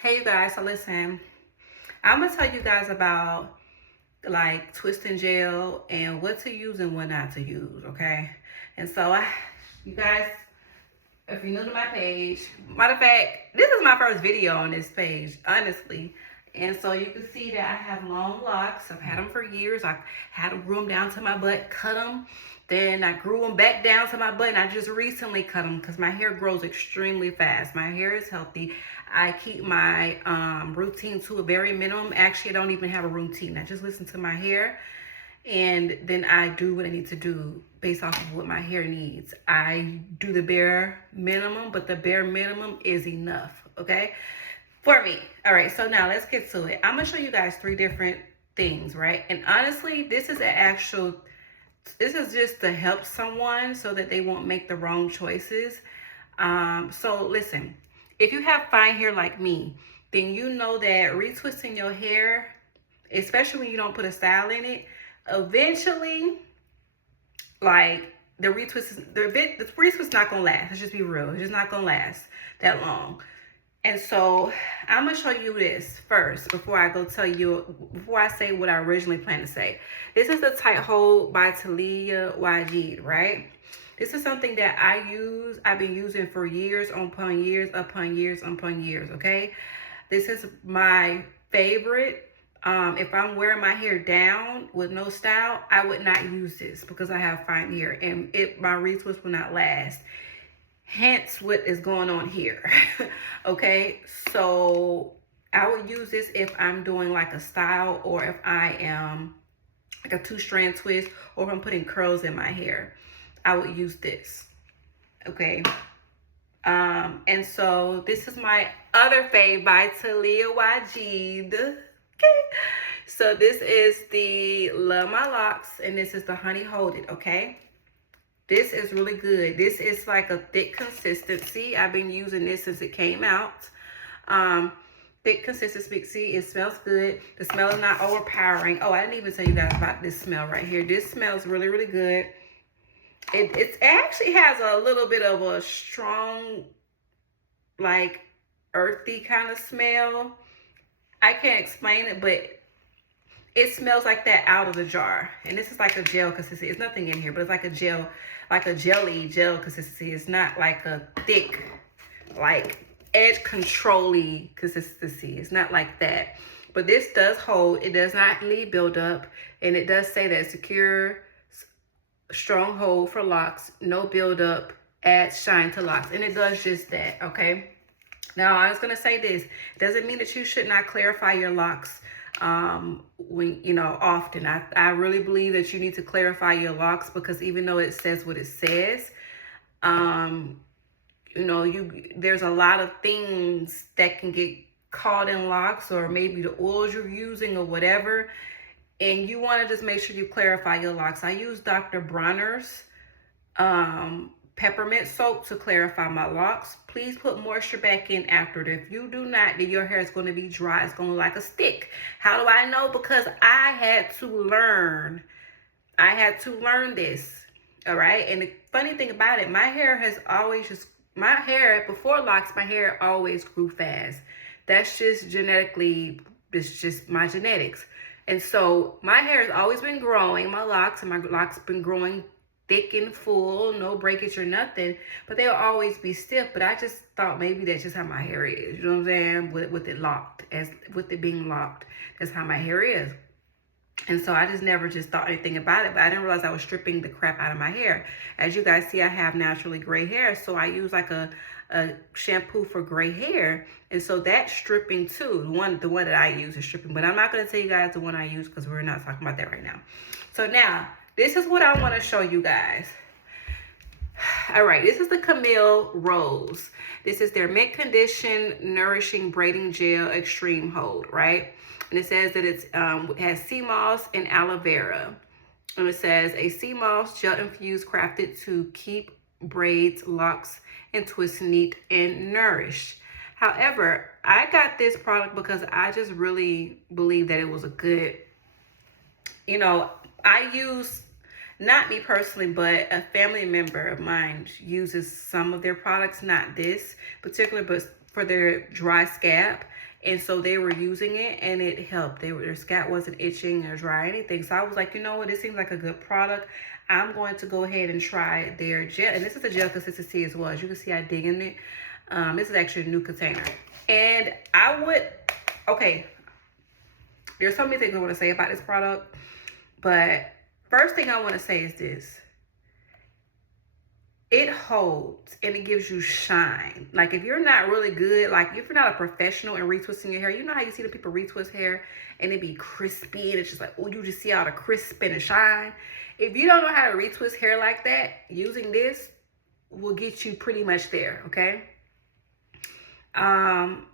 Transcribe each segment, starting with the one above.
Hey you guys, so listen, I'm gonna tell you guys about like twisting gel and what to use and what not to use, okay? And so you guys, if you're new to my page, matter of fact, this is my first video on this page, honestly. And so you can see that I have long locks. I've had them for years. I had them grew them down to my butt, cut them. Then I grew them back down to my butt, and I just recently cut them because my hair grows extremely fast. My hair is healthy. I keep my routine to a very minimum. Actually, I don't even have a routine. I just listen to my hair, and then I do what I need to do based off of what my hair needs. I do the bare minimum, but the bare minimum is enough, okay? For me. All right, so now let's get to it. I'm gonna show you guys 3 different things, right? And honestly, this is just to help someone so that they won't make the wrong choices. So listen, if you have fine hair like me, then you know that retwisting your hair, especially when you don't put a style in it, eventually, like the retwist not gonna last. Let's just be real. It's just not gonna last that long. And so I'm gonna show you this first before I say what I originally planned to say. This is the Tight Hold by Talia Waajid, right? This is something that I've been using for years upon years upon years upon years, okay? This is my favorite. If I'm wearing my hair down with no style, I would not use this because I have fine hair and my retwist will not last. Hence what is going on here. Okay, so I would use this if I'm doing like a style, or if I am like a 2-strand twist, or if I'm putting curls in my hair. I would use this. Okay. And so this is my other fave by Talia Waajid. Okay. So this is the Love My Locks, and this is the Honey Hold It, okay? This is really good. This is like a thick consistency. I've been using this since it came out. Thick consistency. It smells good. The smell is not overpowering. Oh, I didn't even tell you guys about this smell right here. This smells really, really good. It actually has a little bit of a strong, like, earthy kind of smell. I can't explain it, but it smells like that out of the jar. And this is like a gel consistency. It's nothing in here, but it's like a gel, like a jelly gel consistency. It's not like a thick, like edge control-y consistency. It's not like that. But this does hold. It does not leave buildup. And it does say that secure, strong hold for locks, no buildup, adds shine to locks. And it does just that, okay? Now, I was going to say this. It doesn't mean that you should not clarify your locks often. I really believe that you need to clarify your locks, because even though it says what it says, there's a lot of things that can get caught in locks, or maybe the oils you're using or whatever, and you want to just make sure you clarify your locks. I use Dr. Bronner's peppermint soap to clarify my locks. Please put moisture back in after it. If you do not, then your hair is going to be dry. It's going to look like a stick. How do I know? Because I had to learn this. All right. And the funny thing about it, my hair before locks, my hair always grew fast. That's just genetically, it's just my genetics. And so my hair has always been growing, my locks been growing thick and full, no breakage or nothing, but they'll always be stiff. But I just thought maybe that's just how my hair is, you know what I'm saying? With it being locked, that's how my hair is. And so I just never just thought anything about it, but I didn't realize I was stripping the crap out of my hair. As you guys see, I have naturally gray hair, so I use like a shampoo for gray hair, and so that's stripping too. The one that I use is stripping, but I'm not going to tell you guys the one I use because we're not talking about that right now. So now, this is what I want to show you guys. All right, this is the Camille Rose. This is their Mint Condition Nourishing Braiding Gel Extreme Hold, right? And it says that it has sea moss and aloe vera. And it says a sea moss gel infused crafted to keep braids, locks, and twists neat and nourished. However, I got this product because I just really believe that it was a good, I use, not me personally, but a family member of mine uses some of their products, not this particular, but for their dry scalp. And so they were using it and it helped. Their scalp wasn't itching or dry or anything. So I was like, you know what, this seems like a good product. I'm going to go ahead and try their gel. And this is a gel consistency as well. As you can see, I dig in it. This is actually a new container. And okay, there's so many things I want to say about this product. But first thing I want to say is this. It holds and it gives you shine. Like if you're not really good, like if you're not a professional in retwisting your hair, you know how you see the people retwist hair and it be crispy and it's just like, oh, you just see all the crisp and the shine. If you don't know how to retwist hair like that, using this will get you pretty much there, okay? And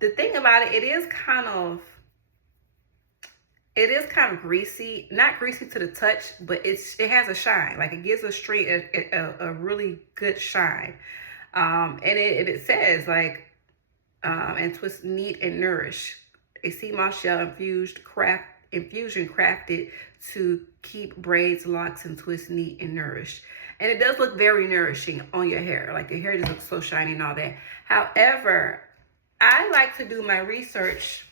the thing about it, it is kind of greasy, not greasy to the touch, but it has a shine. Like it gives a really good shine. And it says like, and twist, neat and nourish. A sea moss gel infusion crafted to keep braids, locks, and twists neat and nourished. And it does look very nourishing on your hair. Like your hair just looks so shiny and all that. However, I like to do my research.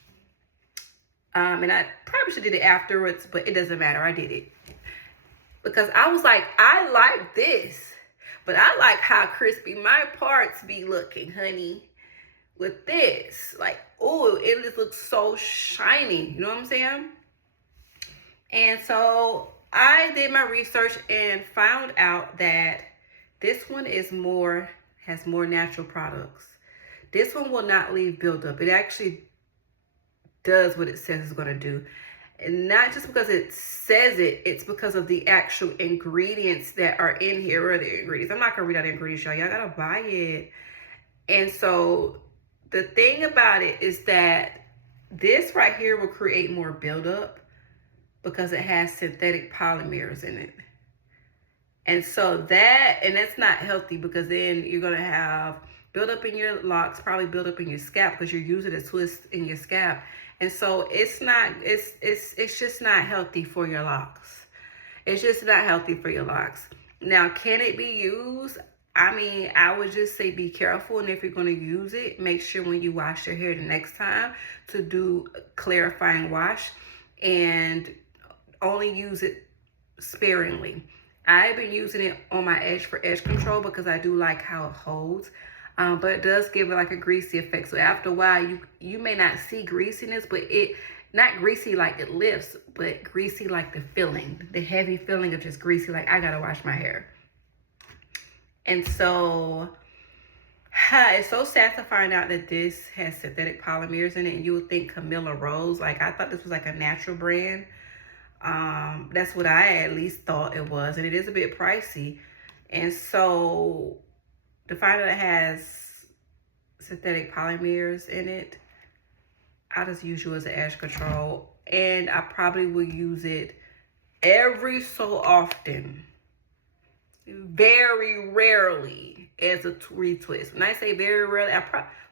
And I probably should have did it afterwards, but it doesn't matter. I did it. Because I was like, I like this. But I like how crispy my parts be looking, honey. With this. Like, oh, it just looks so shiny. You know what I'm saying? And so I did my research and found out that this one has more natural products. This one will not leave buildup. It actually does what it says it's going to do. And not just because it says it, it's because of the actual ingredients that are in here. Or the ingredients. I'm not going to read out the ingredients, y'all. Y'all got to buy it. And so the thing about it is that this right here will create more buildup because it has synthetic polymers in it. And so that's not healthy, because then you're going to have buildup in your locks, probably buildup in your scalp because you're using a twist in your scalp. And so it's just not healthy for your locks. It's just not healthy for your locks. Now, can it be used? I mean, I would just say be careful. And if you're going to use it, make sure when you wash your hair the next time to do a clarifying wash and only use it sparingly. I've been using it on my edge for edge control because I do like how it holds. But it does give it like a greasy effect. So after a while, you may not see greasiness, but it, not greasy like it lifts, but greasy like the feeling, the heavy feeling of just greasy, like I gotta wash my hair. And so it's so sad to find out that this has synthetic polymers in it, and you would think Camilla Rose, like I thought this was like a natural brand. That's what I at least thought it was, and it is a bit pricey. And so to find out it has synthetic polymers in it, I just use you as an edge control, and I probably will use it every so often, very rarely as a retwist. When I say very rarely,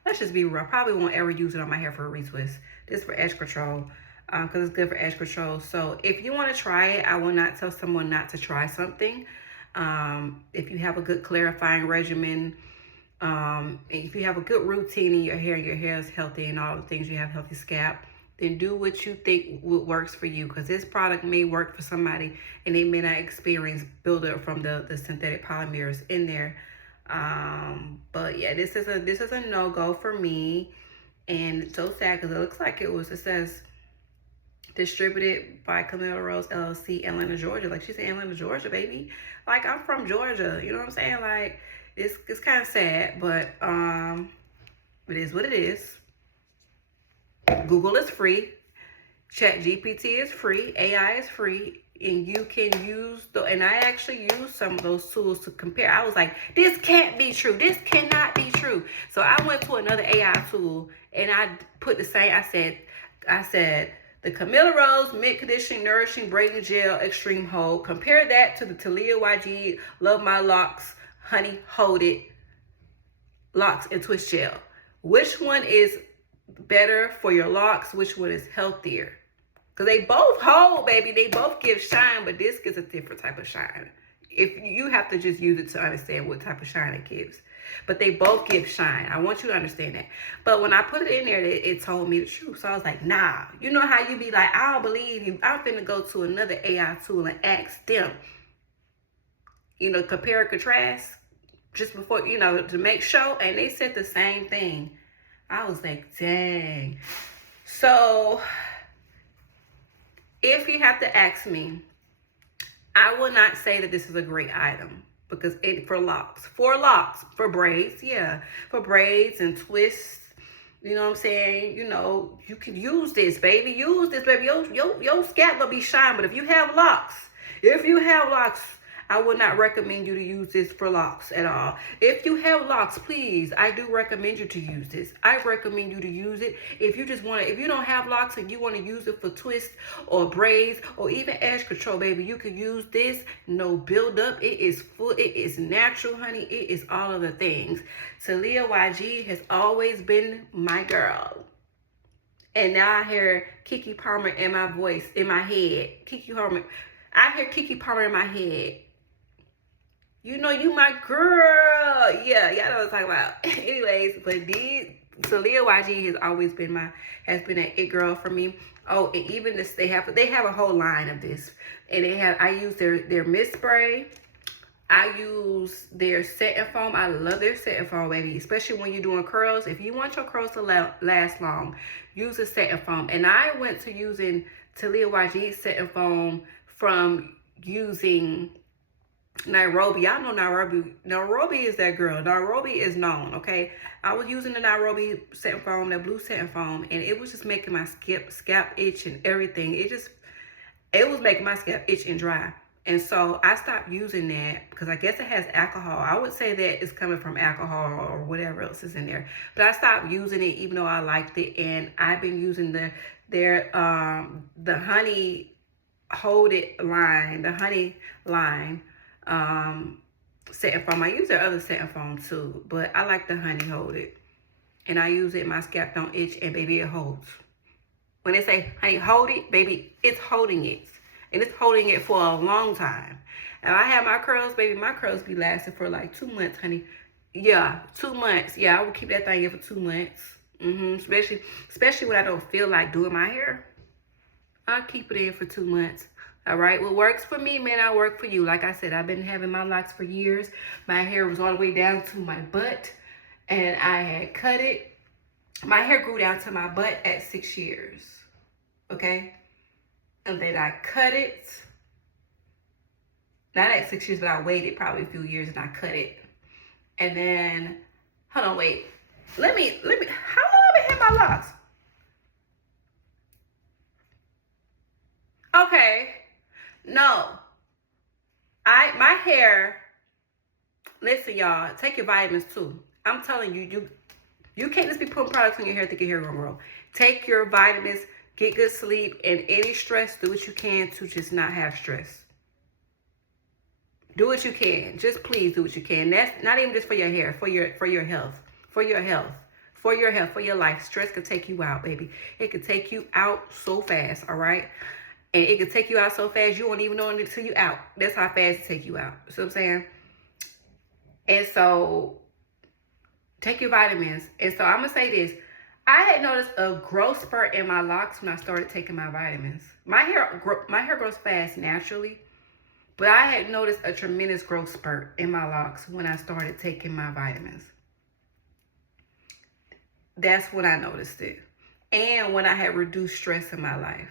let's just be real, I probably won't ever use it on my hair for a retwist. This is for edge control, because it's good for edge control. So if you want to try it, I will not tell someone not to try something. If you have a good clarifying regimen, if you have a good routine in your hair is healthy and all the things, you have healthy scalp, then do what you think works for you, because this product may work for somebody and they may not experience buildup from the synthetic polymers in there. But yeah, this is a no-go for me, and it's so sad because it looks like it says distributed by Camilla Rose LLC, Atlanta, Georgia. Like she said, Atlanta, Georgia, baby. Like I'm from Georgia, you know what I'm saying? Like it's kind of sad, but it is what it is. Google is free. ChatGPT is free. AI is free. And you can use and I actually used some of those tools to compare. I was like, this can't be true. This cannot be true. So I went to another AI tool and I put the same, I said, the Camilla Rose Mint Conditioning Nourishing Braiding Gel Extreme Hold. Compare that to the Talia YG Love My Locks Honey Hold It Locks and Twist Gel. Which one is better for your locks? Which one is healthier? Because they both hold, baby. They both give shine, but this gives a different type of shine. If you have to just use it to understand what type of shine it gives. but they both give shine. I want you to understand that. But when I put it in there, it told me the truth. So I was like, nah. You know how you be like, I don't believe you. I'm finna go to another AI tool and ask them, you know, compare and contrast just before, you know, to make sure. And they said the same thing. I was like, dang. So if you have to ask me, I will not say that this is a great item because for locks, for braids, yeah, for braids and twists. You know what I'm saying? You know, you can use this, baby. Use this, baby. Your scalp will be shine. But if you have locks, I would not recommend you to use this for locks at all. If you have locks, please, I do recommend you to use this. I recommend you to use it. If you just want to, if you don't have locks and you want to use it for twists or braids or even edge control, baby, you can use this. No buildup. It is full. It is natural, honey. It is all of the things. Talia YG has always been my girl. And now I hear Keke Palmer in my voice, in my head. I hear Keke Palmer in my head. You know, you my girl. Yeah, y'all know what I'm talking about. Anyways, but Talia YG has always been an it girl for me. Oh, and even this, they have a whole line of this. And I use their mist spray. I use their setting foam. I love their setting foam, baby. Especially when you're doing curls. If you want your curls to last long, use a setting foam. And I went to using Talia YG setting foam from using Nairobi. Y'all know Nairobi. Nairobi is that girl. Nairobi is known, okay? I was using the Nairobi setting foam, that blue setting foam, and it was just making my scalp itch and everything. It was making my scalp itch and dry. And so I stopped using that because I guess it has alcohol. I would say that it's coming from alcohol or whatever else is in there. But I stopped using it even though I liked it. And I've been using the honey hold it line, the honey line setting foam. I use their other setting foam too, but I like the honey hold it. And I use it, my scalp don't itch, and baby, it holds. When they say, honey, hold it, baby, it's holding it. And it's holding it for a long time. And I have my curls, baby, my curls be lasting for like 2 months, honey. Yeah, 2 months. Yeah, I will keep that thing in for 2 months. Especially when I don't feel like doing my hair. I'll keep it in for 2 months. All right, what works for me may not work for you. Like I said, I've been having my locks for years. My hair was all the way down to my butt, and I had cut it. My hair grew down to my butt at 6 years, okay? And then I cut it. Not at 6 years, but I waited probably a few years and I cut it. And then, hold on, wait. Let me, how long have I had my locks? Okay. No. My hair, listen, y'all, take your vitamins too. I'm telling you, you can't just be putting products on your hair to get hair gonna grow. Take your vitamins, get good sleep, and any stress, do what you can to just not have stress. Do what you can. Just please do what you can. That's not even just for your hair, for your health. For your health. For your health, for your life. Stress could take you out, baby. It could take you out so fast, all right? And it could take you out so fast, you won't even know it until you out. That's how fast it take you out. You see what I'm saying? And so, take your vitamins. And so, I'm going to say this. I had noticed a growth spurt in my locks when I started taking my vitamins. My hair grows fast naturally. But I had noticed a tremendous growth spurt in my locks when I started taking my vitamins. That's when I noticed it. And when I had reduced stress in my life.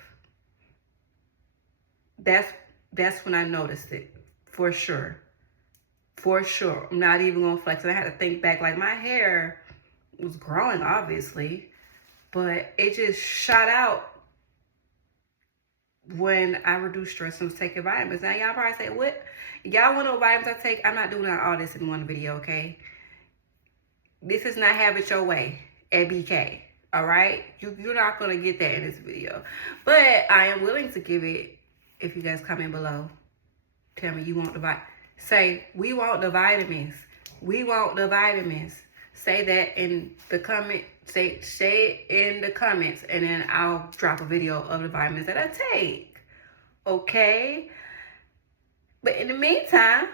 That's when I noticed it, for sure. For sure. I'm not even gonna flex. I had to think back, like my hair was growing, obviously, but it just shot out when I reduced stress and was taking vitamins. Now y'all probably say, what? Y'all want to know what vitamins I take? I'm not doing all this in one video, okay? This is not Have It Your Way at BK, all right? You're not gonna get that in this video, but I am willing to give it. If you guys comment below, tell me you want the vitamins. Say, we want the vitamins. We want the vitamins. Say that in the comment. Say it in the comments. And then I'll drop a video of the vitamins that I take. Okay? But in the meantime,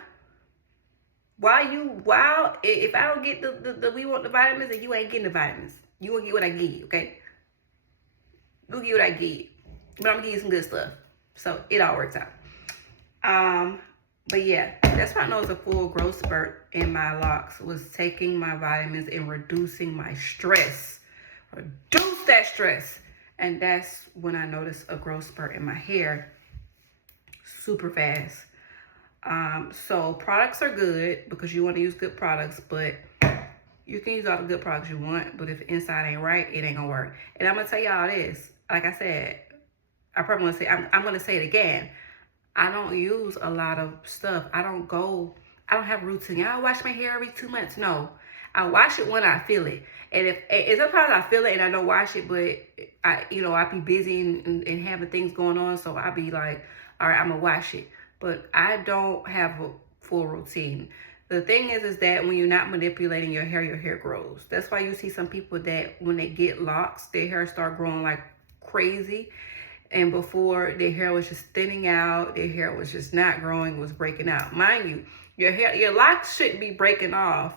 If I don't get the we want the vitamins, and you ain't getting the vitamins. You gonna get what I give you, okay? You get what I get. But I'm gonna give you some good stuff. So it all works out. But yeah, that's why I know it's a full growth spurt in my locks, was taking my vitamins and reducing my stress. Reduce that stress. And that's when I noticed a growth spurt in my hair super fast. So products are good because you want to use good products, but you can use all the good products you want, but if the inside ain't right, it ain't gonna work. And I'm gonna tell y'all this, like I said, I'm gonna say it again. I don't use a lot of stuff. I don't have routine. I wash my hair every 2 months. No, I wash it when I feel it. And sometimes I feel it and I don't wash it, but I be busy and having things going on. So I be like, all right, I'm gonna wash it. But I don't have a full routine. The thing is that when you're not manipulating your hair grows. That's why you see some people that when they get locks, their hair start growing like crazy. And before, their hair was just thinning out, their hair was just not growing, was breaking out. Mind you, your locks shouldn't be breaking off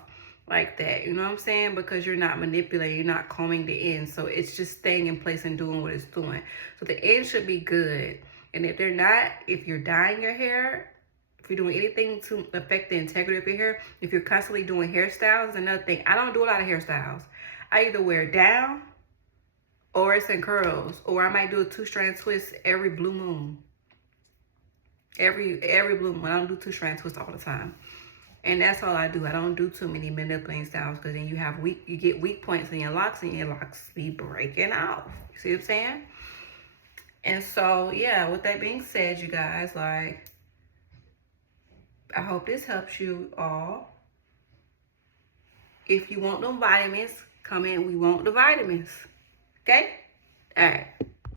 like that. You know what I'm saying? Because you're not manipulating, you're not combing the ends. So it's just staying in place and doing what it's doing. So the ends should be good. And if they're not, if you're dyeing your hair, if you're doing anything to affect the integrity of your hair, if you're constantly doing hairstyles, another thing. I don't do a lot of hairstyles. I either wear it down, or it's in curls, or I might do a 2-strand twist every blue moon. Every blue moon. I don't do 2-strand twists all the time. And that's all I do. I don't do too many manipulating styles, because then you get weak points in your locks, and your locks be breaking off. You see what I'm saying? And so, yeah, with that being said, you guys, like, I hope this helps you all. If you want them vitamins, come in. We want the vitamins. Okay? All right.